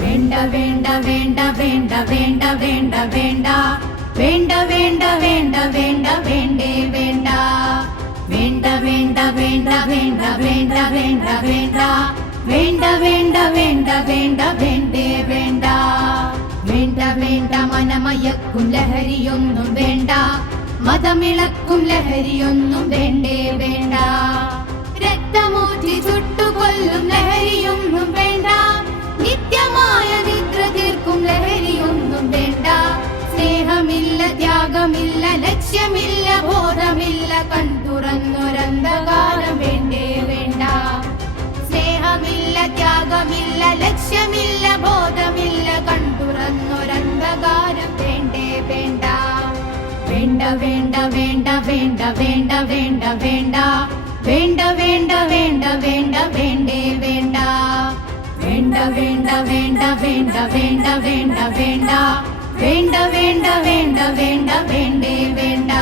വേണ്ട വേണ്ട വേണ്ട വേണ്ട വേണ്ട വേണ്ട വേണ്ട വേണ്ട വേണ്ട വേണ്ട വേണ്ടേ വേണ്ട വേണ്ട വേണ്ട വേണ്ട വേണ്ട വേണ്ട വേണ്ട വേണ്ട വേണ്ട വേണ്ട വേണ്ട വേണ്ട വേണ്ടേ വേണ്ട വേണ്ട വേണ്ട മനമയക്കും ലഹരിയൊന്നും വേണ്ട മതമിളക്കും ലഹരിയൊന്നും വേണ്ടേ വേണ്ട രക്തമൂറ്റി ചുട്ടുകൊല്ലും ലഹരിയൊന്നും വേണ്ട നിത്യമായ നിദ്ര തീർക്കും ലഹരിയൊന്നും വേണ്ട സ്നേഹമില്ല ത്യാഗമില്ല ലക്ഷ്യമില്ല ബോധമില്ല കൺതുറന്നൊരന്ധകാരം വേണ്ടേ വേണ്ട സ്നേഹമില്ല ത്യാഗമില്ല ലക്ഷ്യമില്ല ബോധമില്ല കൺതുറന്നൊരന്ധകാരം വേണ്ടേ വേണ്ട വേണ്ട വേണ്ട വേണ്ട വേണ്ട വേണ്ട വേണ്ട വേണ്ട വേണ്ട വേണ്ട വേണ്ട വേണ്ട വേണ്ടേ വേണ്ട വേണ്ട വേണ്ട വേണ്ട വേണ്ട വേണ്ട വേണ്ട വേണ്ട വേണ്ട വേണ്ട വേണ്ട വേണ്ട വേണ്ടേ വേണ്ട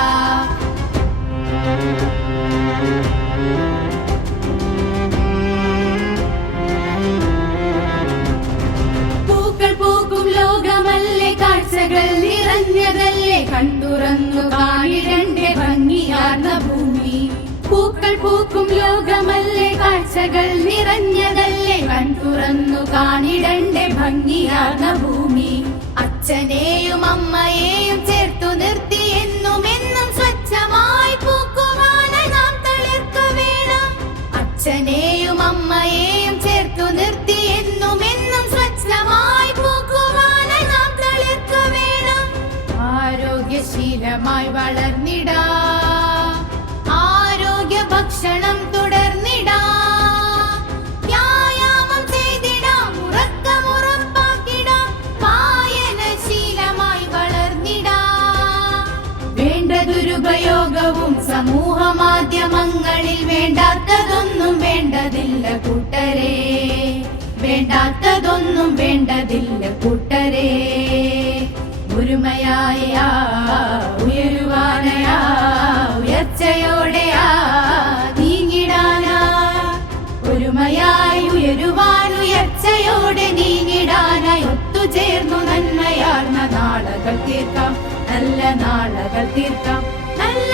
പൂക്കൾ പൂക്കും ലോകമല്ലേ കാഴ്ചകൾ നിറഞ്ഞതല്ലേ കണ്ടുറന്നു കാണിടണ്ടേ ഭംഗിയാർന്ന ഭൂമി പൂക്കൾ പൂക്കും ലോകമല്ലേ കാഴ്ചകൾ നിറഞ്ഞതല്ലേ കൺതുറന്നു കാണിടണ്ടേ ഭംഗിയാർന്ന ഭൂമി അച്ഛനെയും അമ്മയെയും ചേർത്തു നിർത്തി എന്നും എന്നും സ്വച്ഛമായി പൂക്കുവാനായി നാം തളിർക്ക വേണം അച്ഛനെയും അമ്മയെയും ചേർത്തു നിർത്തി എന്നും എന്നും സ്വച്ഛമായി പൂക്കുവാനായി നാം തളിർക്ക വേണം ആരോഗ്യശീലമായി വളർന്നിടാം ആരോഗ്യ ഭക്ഷണം തുടർന്നിടാം വ്യായാമം ചെയ്തിടാം ഉറക്കമുറപ്പാക്കിടാം വായനശീലമായി വളർന്നിടാം വേണ്ട ദുരുപയോഗവും സമൂഹ മാധ്യമങ്ങളിൽ വേണ്ടാത്തതൊന്നും വേണ്ടതില്ല കൂട്ടരേ വേണ്ടാത്തതൊന്നും വേണ്ടതില്ല കൂട്ടരേ ഒരുമയായ ഉയരുവാനയാ ഉയർച്ചയോടെയാ നീങ്ങിടാനാ ഒരുമയായി ഉയരുവാൻ ഉയർച്ചയോടെ നീങ്ങിടാനായി ഒത്തുചേർന്നു നന്മയാർന്ന നാളകൾ തീർക്കാം നല്ല നാളകൾ തീർക്കാം നല്ല